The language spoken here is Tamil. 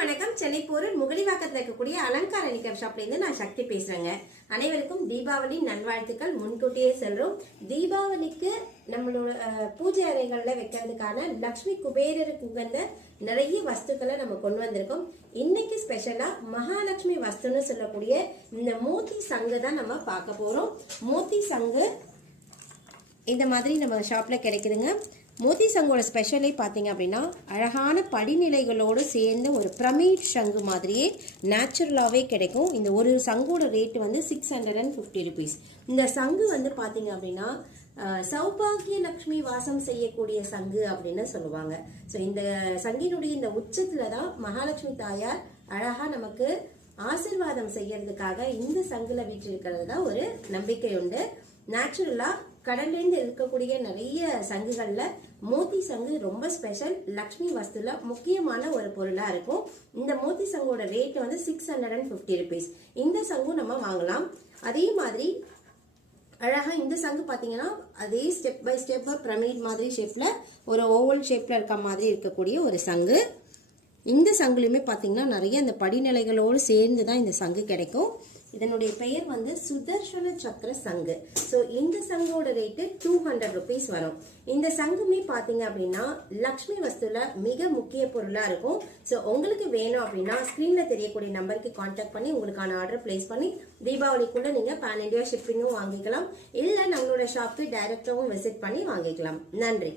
வணக்கம். சென்னை போரூர் முகலிவாக்கத்தில் இருக்கக்கூடிய அலங்கார நிக்கர் ஷாப்லேருந்து நான் சக்தி பேசுகிறேங்க அனைவருக்கும் தீபாவளி நல்வாழ்த்துக்கள். முன்கூட்டியே செல்றோம். தீபாவளிக்கு நம்மளோட பூஜை அறைகளில் வைக்கிறதுக்கான லக்ஷ்மி குபேரருக்கு உகந்த நிறைய வஸ்துக்களை நம்ம கொண்டு வந்திருக்கோம். இன்னைக்கு ஸ்பெஷலாக மகாலட்சுமி வஸ்துன்னு சொல்லக்கூடிய இந்த மோத்தி சங்கு தான் நம்ம பார்க்க போகிறோம் மோத்தி சங்கு இந்த மாதிரி நம்ம ஷாப்பில் கிடைக்குதுங்க. மோதி சங்கோட ஸ்பெஷலே பார்த்தீங்க அப்படின்னா அழகான படிநிலைகளோடு சேர்ந்த ஒரு பிரமிட் சங்கு மாதிரியே நேச்சுரலாகவே கிடைக்கும். இந்த ஒரு சங்கோட ரேட் வந்து six hundred and fifty rupees இந்த சங்கு வந்து பார்த்தீங்க அப்படின்னா சௌபாகிய லக்ஷ்மி வாசம் செய்யக்கூடிய சங்கு அப்படின்னு சொல்லுவாங்க. ஸோ இந்த சங்கினுடைய இந்த உச்சத்தில் தான் மகாலட்சுமி தாயார் அழகாக நமக்கு ஆசிர்வாதம் செய்யறதுக்காக இந்த சங்குல இருக்கிறது தான் ஒரு நம்பிக்கை உண்டு. நேச்சுரலாக கடல்லேருந்து இருக்கக்கூடிய நிறைய சங்குகளில் மோத்தி சங்கு ரொம்ப ஸ்பெஷல் லக்ஷ்மி வஸ்துல முக்கியமான ஒரு பொருளாக இருக்கும். இந்த மோத்தி சங்கோட ரேட் வந்து six hundred and fifty rupees இந்த சங்கும் நம்ம வாங்கலாம். அதே மாதிரி அழகாக இந்த சங்கு பார்த்தீங்கன்னா அதே ஸ்டெப் பை ஸ்டெப் பிரமிட் மாதிரி ஷேப்பில் ஒரு ஓவல் ஷேப்பில் இருக்க மாதிரி இருக்கக்கூடிய ஒரு சங்கு. இந்த சங்குலையுமே பார்த்தீங்கன்னா நிறைய இந்த படிநிலைகளோடு சேர்ந்து தான் இந்த சங்கு கிடைக்கும். இதனுடைய பெயர் வந்து சுதர்ஷன சக்கர சங்கு. ஸோ இந்த சங்கோட ரேட்டு டூ ஹண்ட்ரட் ருபீஸ் வரும். இந்த சங்குமே பார்த்தீங்க அப்படின்னா லக்ஷ்மி வஸ்துல மிக முக்கிய பொருளாக இருக்கும். ஸோ உங்களுக்கு வேணும் அப்படின்னா ஸ்க்ரீனில் தெரியக்கூடிய நம்பருக்கு காண்டாக்ட் பண்ணி உங்களுக்கான ஆர்டர் பிளேஸ் பண்ணி தீபாவளிக்குள்ள நீங்கள் பேன் இண்டியா ஷிப்பிங்கும் வாங்கிக்கலாம். இல்லை நம்மளோட ஷாப்க்கு டைரக்டாகவும் விசிட் பண்ணி வாங்கிக்கலாம். நன்றி.